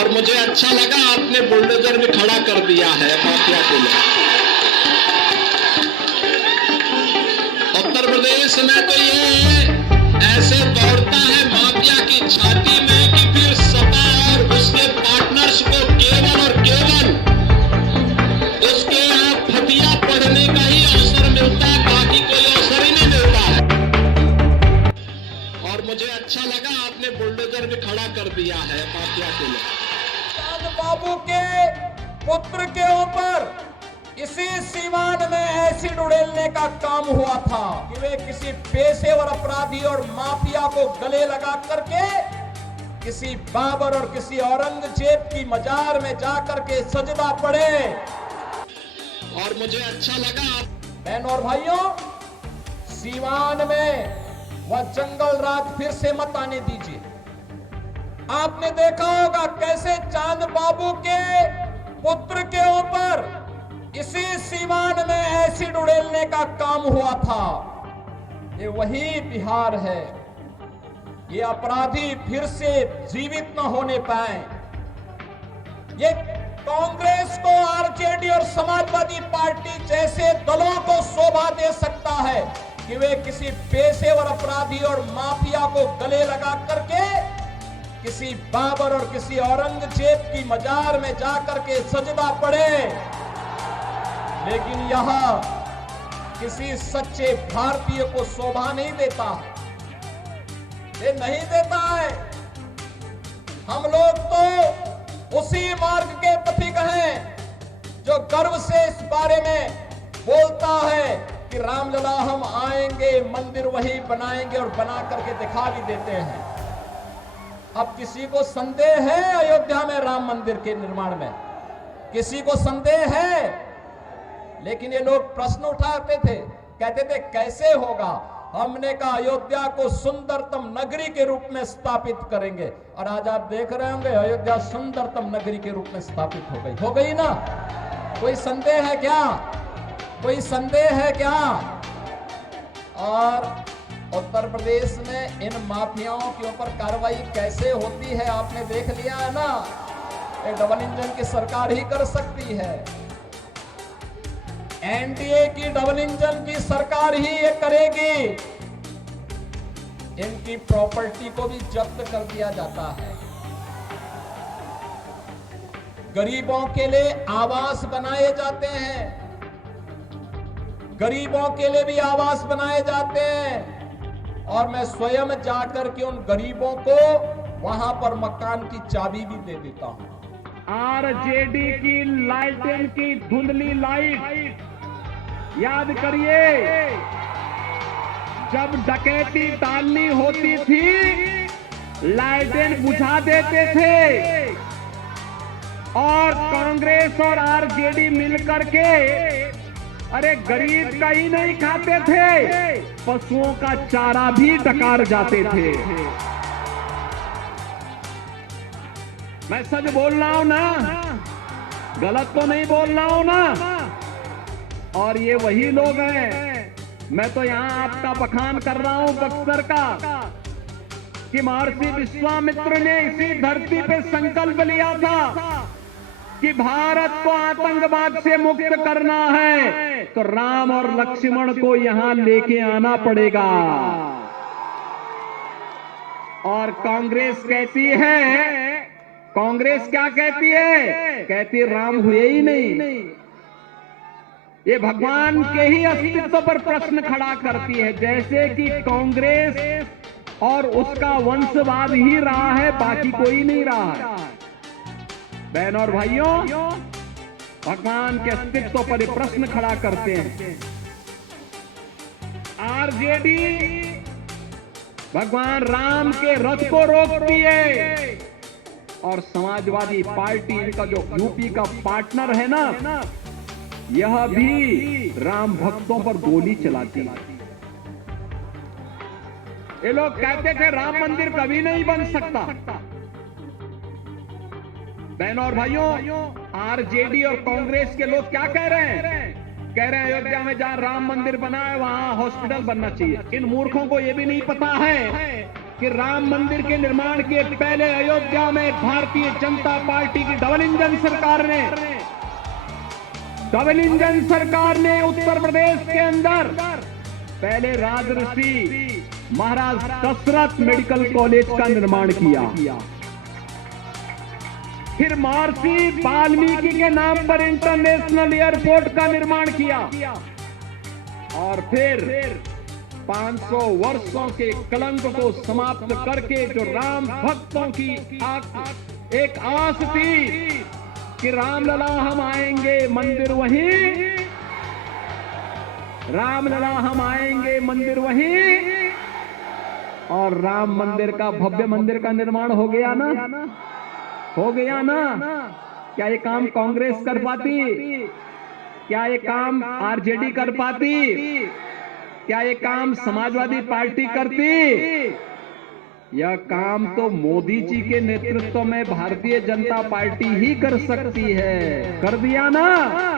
और मुझे अच्छा लगा आपने बुलडोजर भी खड़ा कर दिया है माफिया को। उत्तर प्रदेश में तो ये ऐसे दौड़ता है माफिया की छाती में कि फिर सपा और उसके पार्टनर्स को केवल और केवल उसके यहाँ फतिया पढ़ने का ही अवसर मिलता है, बाकी कोई अवसर ही नहीं मिलता है। और मुझे अच्छा लगा आपने बुलडोजर भी खड़ा कर दिया है माफिया को। चांद बाबू के पुत्र के ऊपर इसी सीवान में एसिड उड़ेलने का काम हुआ था कि वे किसी पेशेवर अपराधी और माफिया को गले लगा करके किसी बाबर और किसी औरंगजेब की मजार में जाकर के सजदा पड़े। और मुझे अच्छा लगा बहनों और भाइयों, सीवान में वह जंगल राज फिर से मत आने दीजिए। आपने देखा होगा कैसे चांद बाबू के पुत्र के ऊपर इसी सीवान में एसिड उड़ेलने का काम हुआ था। ये वही बिहार है। ये अपराधी फिर से जीवित न होने पाए। ये कांग्रेस को, आरजेडी और समाजवादी पार्टी जैसे दलों को शोभा दे सकता है कि वे किसी पेशेवर अपराधी और माफिया को गले लगा करके किसी बाबर और किसी औरंगजेब की मजार में जाकर के सजदा पड़े। लेकिन यह किसी सच्चे भारतीय को शोभा नहीं देता, ये नहीं देता है। हम लोग तो उसी मार्ग के पथिक हैं जो गर्व से इस बारे में बोलता है कि रामलला हम आएंगे, मंदिर वही बनाएंगे और बना करके दिखा भी देते हैं। अब किसी को संदेह है अयोध्या में राम मंदिर के निर्माण में? किसी को संदेह है? लेकिन ये लोग प्रश्न उठाते थे, कहते थे कैसे होगा? हमने कहा अयोध्या को सुंदरतम नगरी के रूप में स्थापित करेंगे। और आज आप देख रहे होंगे अयोध्या सुंदरतम नगरी के रूप में स्थापित हो गई ना? कोई संदेह है क्या? कोई संदेह है क्या? और उत्तर प्रदेश में इन माफियाओं के ऊपर कार्रवाई कैसे होती है आपने देख लिया है ना? ये डबल इंजन की सरकार ही कर सकती है। एनडीए की डबल इंजन की सरकार ही ये करेगी। इनकी प्रॉपर्टी को भी जब्त कर दिया जाता है। गरीबों के लिए आवास बनाए जाते हैं, गरीबों के लिए भी आवास बनाए जाते हैं। और मैं स्वयं जाकर के उन गरीबों को वहां पर मकान की चाबी भी दे देता हूं। आरजेडी की लालटेन की धुंधली लाइट याद करिए, जब डकैती डालनी होती थी लालटेन बुझा देते थे और कांग्रेस और आरजेडी मिलकर के अरे गरीब का ही नहीं खाते थे, पशुओं का चारा भी डकार जाते थे। मैं सच बोल रहा हूं ना? गलत तो नहीं बोल रहा हूं ना? और ये वही लोग हैं, मैं तो यहां आपका बखान कर रहा हूं बक्सर का, कि महर्षि विश्वामित्र ने इसी धरती पे संकल्प लिया था कि भारत को आतंकवाद से मुक्त करना है तो राम और लक्ष्मण को यहां लेके आना पड़ेगा। और कांग्रेस कहती है, कांग्रेस क्या कहती है? कहती राम हुए ही नहीं। ये भगवान के ही अस्तित्व पर प्रश्न खड़ा करती है, जैसे कि कांग्रेस और उसका वंशवाद ही रहा है, बाकी कोई नहीं रहा है। बहनों और भाइयों, भगवान के अस्तित्व पर प्रश्न खड़ा करते हैं। आरजेडी भगवान राम के रथ को रोकती है और समाजवादी पार्टी, इनका जो यूपी का पार्टनर है ना, यह भी राम भक्तों पर गोली चलाती है। ये लोग कहते थे राम मंदिर कभी नहीं बन सकता। बहनों और भाइयों, आरजेडी और कांग्रेस के लोग क्या कह रहे हैं? कह रहे हैं अयोध्या में जहां राम मंदिर बना है वहां हॉस्पिटल बनना चाहिए। इन मूर्खों को यह भी नहीं पता है कि राम मंदिर के निर्माण के पहले अयोध्या में भारतीय जनता पार्टी की डबल इंजन सरकार ने उत्तर प्रदेश के अंदर पहले राजऋषि महाराज दशरथ मेडिकल कॉलेज का निर्माण किया, फिर महर्षि वाल्मीकि के नाम पर इंटरनेशनल एयरपोर्ट का निर्माण किया, और फिर 500 वर्षों के कलंक को समाप्त करके जो राम भक्तों की एक आस थी कि रामलला हम आएंगे मंदिर वहीं, रामलला हम आएंगे मंदिर वहीं, और राम मंदिर का भव्य मंदिर का निर्माण हो गया ना, हो गया ना। क्या ये काम कांग्रेस कर पाती? क्या ये काम आरजेडी कर पाती? क्या ये काम समाजवादी पार्टी करती? यह काम तो मोदी जी के नेतृत्व में भारतीय जनता पार्टी ही कर सकती है। कर दिया ना।